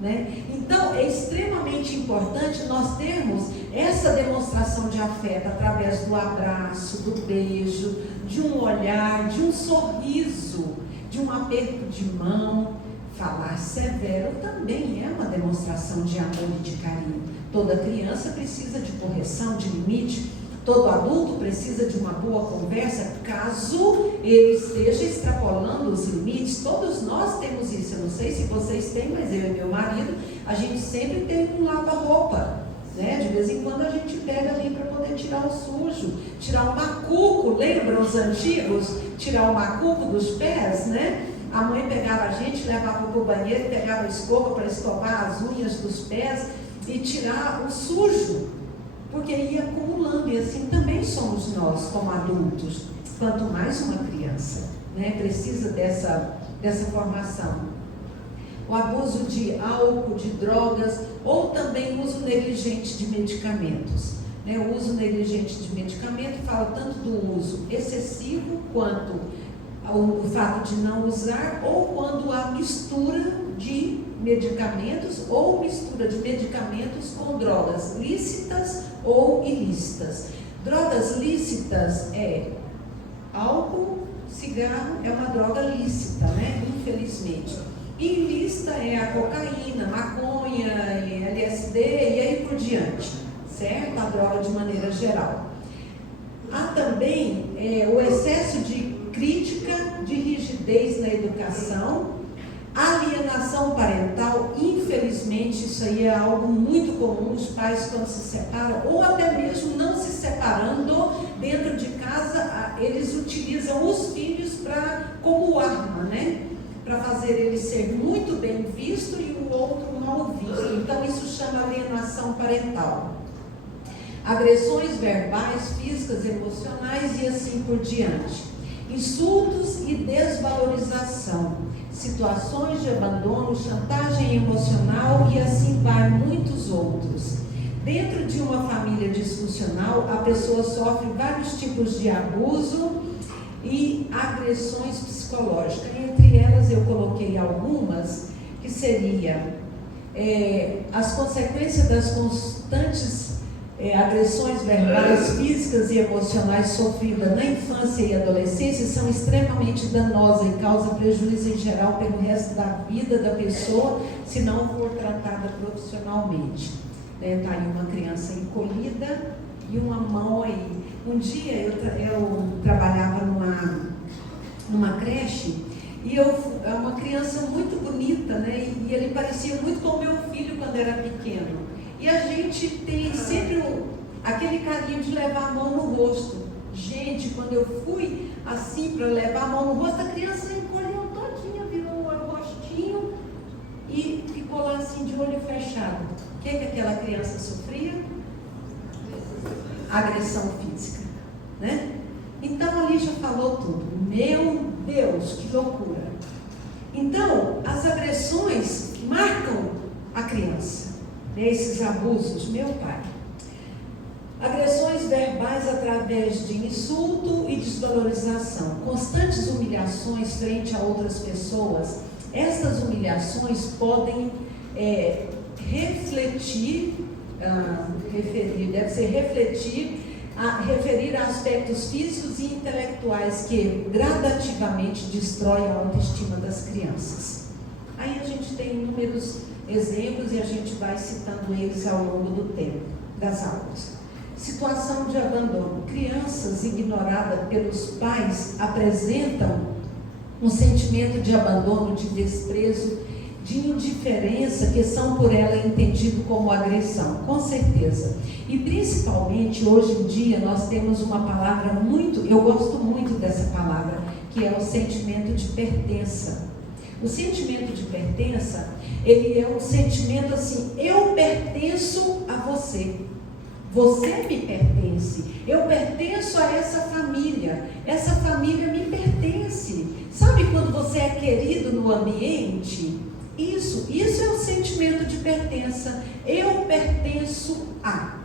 né? Então, é extremamente importante nós termos essa demonstração de afeto através do abraço, do beijo, de um olhar, de um sorriso, de um aperto de mão. Falar severo também é uma demonstração de amor e de carinho. Toda criança precisa de correção, de limite. Todo adulto precisa de uma boa conversa, caso ele esteja extrapolando os limites. Todos nós temos isso. Eu não sei se vocês têm, mas eu e meu marido, a gente sempre tem um lava-roupa, né? De vez em quando a gente pega ali para poder tirar o sujo, tirar o macuco. Lembram os antigos? Tirar o macuco dos pés, né? A mãe pegava a gente, levava para o banheiro, pegava a escova para escovar as unhas dos pés e tirar o sujo. Porque ia acumulando, e assim também somos nós como adultos, quanto mais uma criança, né? Precisa dessa formação. O abuso de álcool, de drogas, ou também o uso negligente de medicamentos, né? O uso negligente de medicamento fala tanto do uso excessivo, quanto o fato de não usar, ou quando há mistura de medicamentos ou mistura de medicamentos com drogas lícitas ou ilícitas. Drogas lícitas é álcool, cigarro é uma droga lícita, né? Infelizmente. Ilícita é a cocaína, maconha, LSD e aí por diante, certo? A droga de maneira geral. Há também o excesso de crítica, de rigidez na educação, alienação parental. Infelizmente, isso aí é algo muito comum. Os pais, quando se separam, ou até mesmo não se separando, dentro de casa, eles utilizam os filhos como arma, né? Para fazer ele ser muito bem visto e o outro mal visto. Então, isso chama alienação parental. Agressões verbais, físicas, emocionais e assim por diante. Insultos e desvalorização. Situações de abandono, chantagem emocional e assim vai muitos outros. Dentro de uma família disfuncional, a pessoa sofre vários tipos de abuso e agressões psicológicas. Entre elas eu coloquei algumas, que seria as consequências das constantes agressões verbais, físicas e emocionais sofridas na infância e adolescência são extremamente danosas e causam prejuízo em geral pelo resto da vida da pessoa, se não for tratada profissionalmente. Está aí uma criança encolhida e uma mão aí. Um dia eu trabalhava numa creche e uma criança muito bonita, né? E ele parecia muito com meu filho quando era pequeno. E a gente tem sempre aquele carinho de levar a mão no rosto. Gente, quando eu fui assim para levar a mão no rosto, a criança encolheu todinha, virou o rostinho e ficou lá assim de olho fechado. O que aquela criança sofria? Agressão física, né? Então ali já falou tudo. Meu Deus, que loucura! Então, as agressões marcam a criança. Esses abusos, meu pai. Agressões verbais através de insulto e desvalorização, constantes humilhações frente a outras pessoas. Estas humilhações podem referir a aspectos físicos e intelectuais que gradativamente destroem a autoestima das crianças. Aí a gente tem inúmeros exemplos e a gente vai citando eles ao longo do tempo, das aulas. Situação de abandono. Crianças ignoradas pelos pais apresentam um sentimento de abandono, de desprezo, de indiferença, que são por ela entendido como agressão, com certeza. E principalmente hoje em dia nós temos uma palavra eu gosto muito dessa palavra, que é o sentimento de pertença. O sentimento de pertença, ele é um sentimento assim, eu pertenço a você. Você me pertence. Eu pertenço a essa família me pertence. Sabe quando você é querido no ambiente? Isso é um sentimento de pertença. Eu pertenço a.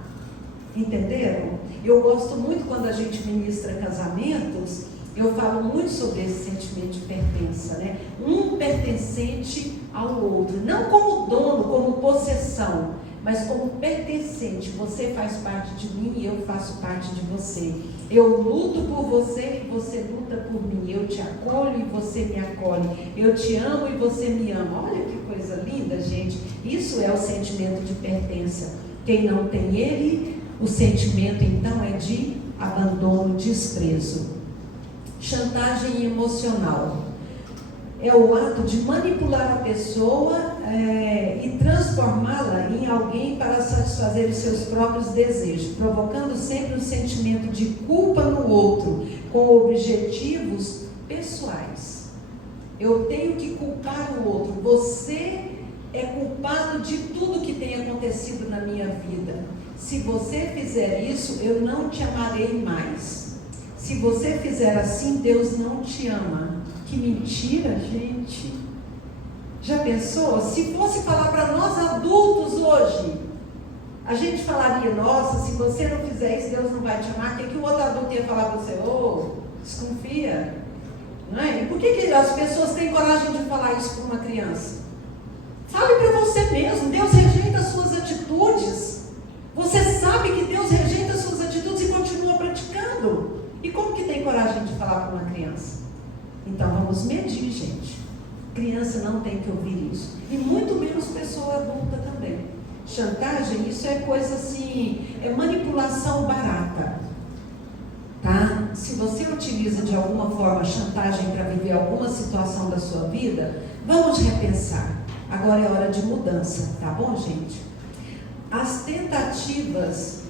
Entenderam? Eu gosto muito quando a gente ministra casamentos, eu falo muito sobre esse sentimento de pertença, né? Um pertencente ao outro, não como dono, como possessão, mas como pertencente. Você faz parte de mim e eu faço parte de você. Eu luto por você e você luta por mim. Eu te acolho e você me acolhe. Eu te amo e você me ama. Olha que coisa linda, gente. Isso é o sentimento de pertença. Quem não tem ele, o sentimento então é de abandono, desprezo. Chantagem emocional. É o ato de manipular a pessoa e transformá-la em alguém para satisfazer os seus próprios desejos, provocando sempre um sentimento de culpa no outro, com objetivos pessoais. Eu tenho que culpar o outro. Você é culpado de tudo que tem acontecido na minha vida. Se você fizer isso, eu não te amarei mais. Se você fizer assim, Deus não te ama. Que mentira, gente. Já pensou? Se fosse falar para nós adultos hoje, a gente falaria, nossa, se você não fizer isso, Deus não vai te amar. O que o outro adulto ia falar para você? Desconfia. Não é? E por que as pessoas têm coragem de falar isso para uma criança? Fale para você mesmo. Deus rejeita as suas atitudes. Você sabe que Deus rejeita as suas atitudes e continua praticando. E como que tem coragem de falar para uma criança? vamos medir, gente. Criança não tem que ouvir isso. E muito menos pessoa adulta também. Chantagem, isso é coisa assim, é manipulação barata. Tá? Se você utiliza de alguma forma chantagem para viver alguma situação da sua vida, vamos repensar. Agora é hora de mudança, tá bom, gente? As tentativas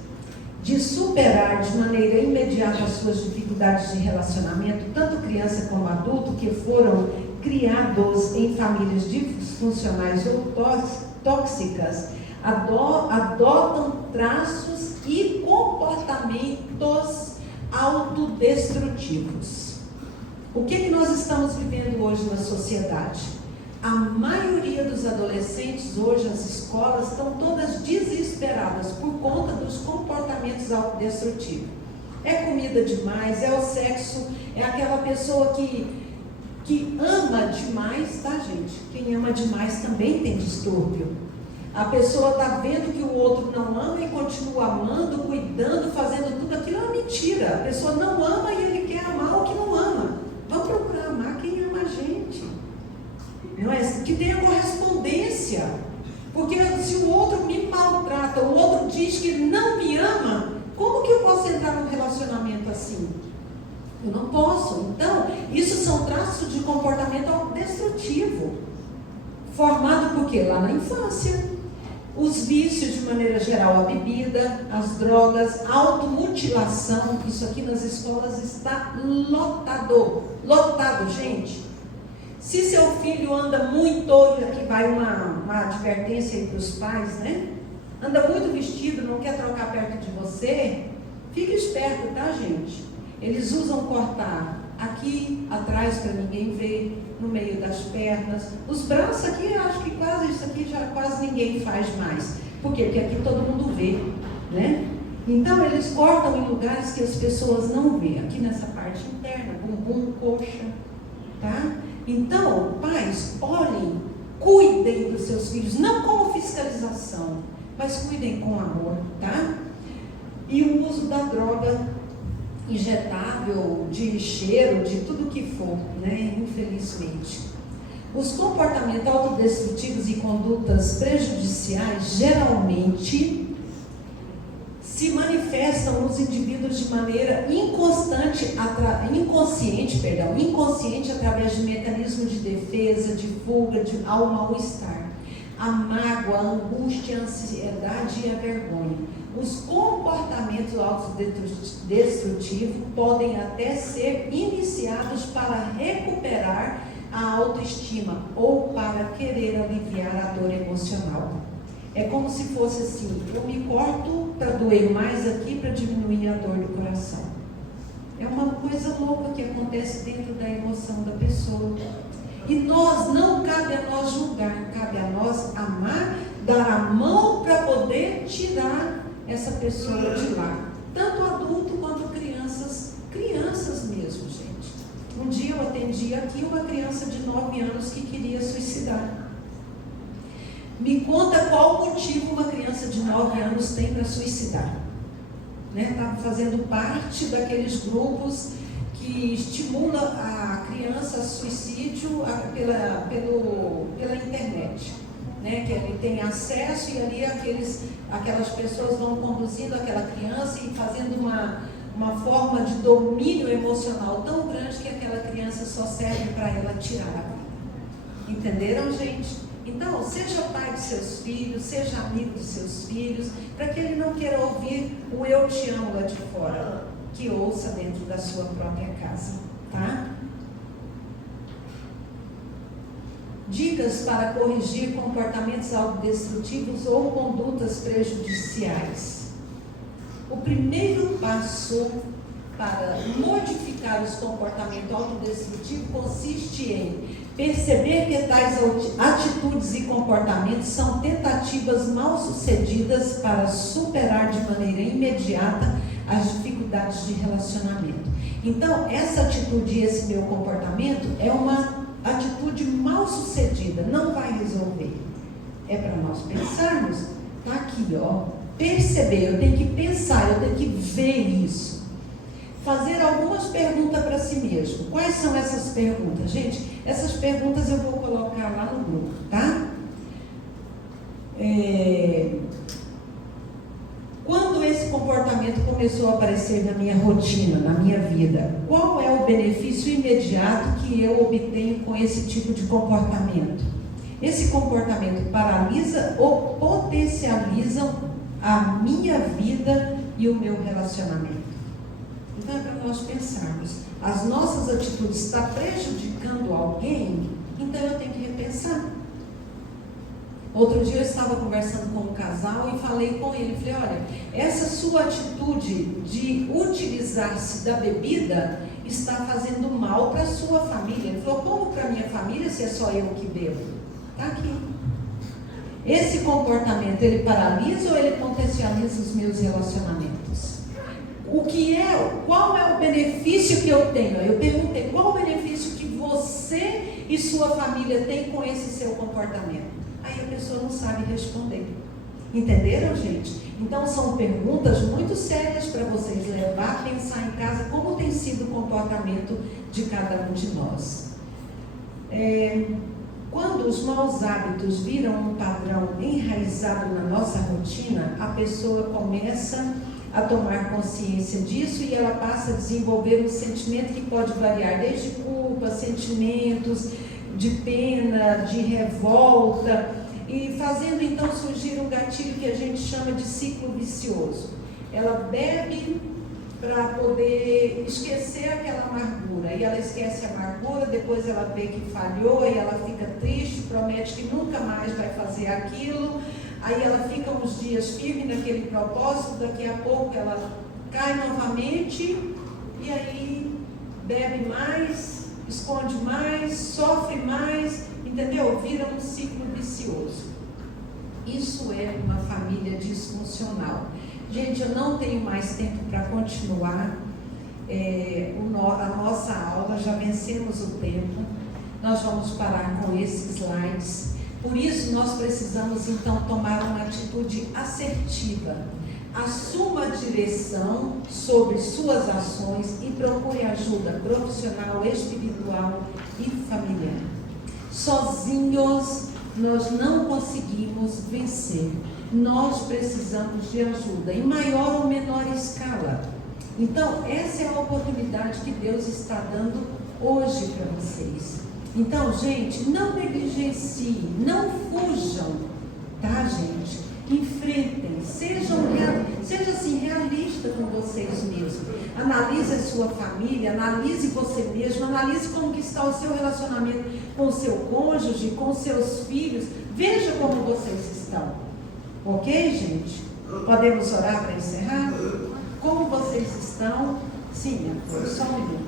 de superar de maneira imediata as suas dificuldades de relacionamento, tanto criança como adulto, que foram criados em famílias disfuncionais ou tóxicas, adotam traços e comportamentos autodestrutivos. O que nós estamos vivendo hoje na sociedade? A maioria dos adolescentes hoje, as escolas estão todas desesperadas por conta dos comportamentos autodestrutivos. É comida demais, é o sexo, é aquela pessoa que ama demais, tá, gente? Quem ama demais também tem distúrbio. A pessoa está vendo que o outro não ama e continua amando, cuidando, fazendo tudo aquilo. É uma mentira. A pessoa não ama e ele quer amar o que não ama. Vamos procurar amar quem ama a gente. Não é? Que tenha correspondência. Porque se o outro me maltrata, o outro diz que não me ama, como que eu posso entrar num relacionamento assim? Eu não posso. Então, isso são traços de comportamento autodestrutivo. Formado por quê? Lá na infância. Os vícios, de maneira geral, a bebida, as drogas, a automutilação. Isso aqui nas escolas está lotado. Lotado, gente. Se seu filho anda muito, aqui vai uma advertência aí para os pais, né? Anda muito vestido, não quer trocar perto de você, fique esperto, tá, gente? Eles usam cortar aqui atrás para ninguém ver, no meio das pernas. Os braços aqui, acho que quase isso aqui já quase ninguém faz mais. Por quê? Porque aqui todo mundo vê, né? Então eles cortam em lugares que as pessoas não vêem. Aqui nessa parte interna, bumbum, coxa, tá? Então, pais, olhem, cuidem dos seus filhos, não como fiscalização, mas cuidem com amor, tá? E o uso da droga injetável, de cheiro, de tudo que for, né? Infelizmente. Os comportamentos autodestrutivos e condutas prejudiciais geralmente se manifestam nos indivíduos de maneira inconsciente através de mecanismos de defesa, de fuga, ao mal-estar, a mágoa, a angústia, a ansiedade e a vergonha. Os comportamentos autodestrutivos podem até ser iniciados para recuperar a autoestima ou para querer aliviar a dor emocional. É como se fosse assim: eu me corto para doer mais aqui, para diminuir a dor do coração. É uma coisa louca que acontece dentro da emoção da pessoa. E não cabe a nós julgar, cabe a nós amar, dar a mão para poder tirar essa pessoa de lá. Tanto adulto quanto crianças mesmo, gente. Um dia eu atendi aqui uma criança de 9 anos que queria suicidar. Me conta qual motivo uma criança de 9 anos tem para suicidar. Estava fazendo parte daqueles grupos que estimula a criança a suicídio pela internet, né? Que ele tem acesso e ali aquelas pessoas vão conduzindo aquela criança e fazendo uma forma de domínio emocional tão grande que aquela criança só serve para ela tirar a vida. Entenderam, gente? Então, seja pai de seus filhos, seja amigo de seus filhos, para que ele não queira ouvir o eu te amo lá de fora, que ouça dentro da sua própria casa, tá? Dicas para corrigir comportamentos autodestrutivos ou condutas prejudiciais. O primeiro passo para modificar os comportamentos autodestrutivos consiste em perceber que tais atitudes e comportamentos são tentativas mal sucedidas para superar de maneira imediata as dificuldades de relacionamento. Então, essa atitude e esse meu comportamento é uma atitude mal sucedida, não vai resolver. É para nós pensarmos, tá aqui, ó, perceber, eu tenho que pensar, eu tenho que ver isso. fazer algumas perguntas para si mesmo. Quais são essas perguntas? Gente, essas perguntas eu vou colocar lá no grupo, tá? Quando esse comportamento começou a aparecer na minha rotina, na minha vida, qual é o benefício imediato que eu obtenho com esse tipo de comportamento? Esse comportamento paralisa ou potencializa a minha vida e o meu relacionamento? Então é para nós pensarmos, as nossas atitudes estão prejudicando alguém? Então eu tenho que repensar. Outro dia eu estava conversando com um casal e falei com ele, falei, olha, essa sua atitude de utilizar-se da bebida está fazendo mal para a sua família. Ele falou, como para a minha família se é só eu que bebo? Está aqui. Esse comportamento, ele paralisa ou ele potencializa os meus relacionamentos? Qual é o benefício que eu tenho? Eu perguntei, qual o benefício que você e sua família têm com esse seu comportamento? Aí a pessoa não sabe responder. Entenderam, gente? Então são perguntas muito sérias para vocês levar a pensar em casa como tem sido o comportamento de cada um de nós. Quando os maus hábitos viram um padrão enraizado na nossa rotina, a pessoa começa a tomar consciência disso e ela passa a desenvolver um sentimento que pode variar desde culpa, sentimentos de pena, de revolta, e fazendo então surgir um gatilho que a gente chama de ciclo vicioso. Ela bebe para poder esquecer aquela amargura, e ela esquece a amargura, depois ela vê que falhou, e ela fica triste, promete que nunca mais vai fazer aquilo, aí ela fica uns dias firme naquele propósito, daqui a pouco ela cai novamente, e aí bebe mais, esconde mais, sofre mais, entendeu? Vira um ciclo vicioso. Isso é uma família disfuncional. Gente, eu não tenho mais tempo para continuar a nossa aula, já vencemos o tempo. Nós vamos parar com esses slides. Por isso, nós precisamos então tomar uma atitude assertiva. Assuma a direção sobre suas ações e procure ajuda profissional, espiritual e familiar. Sozinhos, nós não conseguimos vencer. Nós precisamos de ajuda, em maior ou menor escala. Então, essa é a oportunidade que Deus está dando hoje para vocês. Então, gente, não negligenciem, não fujam, tá, gente? Enfrentem, seja assim, realista com vocês mesmos. Analise a sua família, analise você mesmo, analise como que está o seu relacionamento com o seu cônjuge, com seus filhos. Veja como vocês estão. Ok, gente? Podemos orar para encerrar? Como vocês estão? Sim, só um minuto.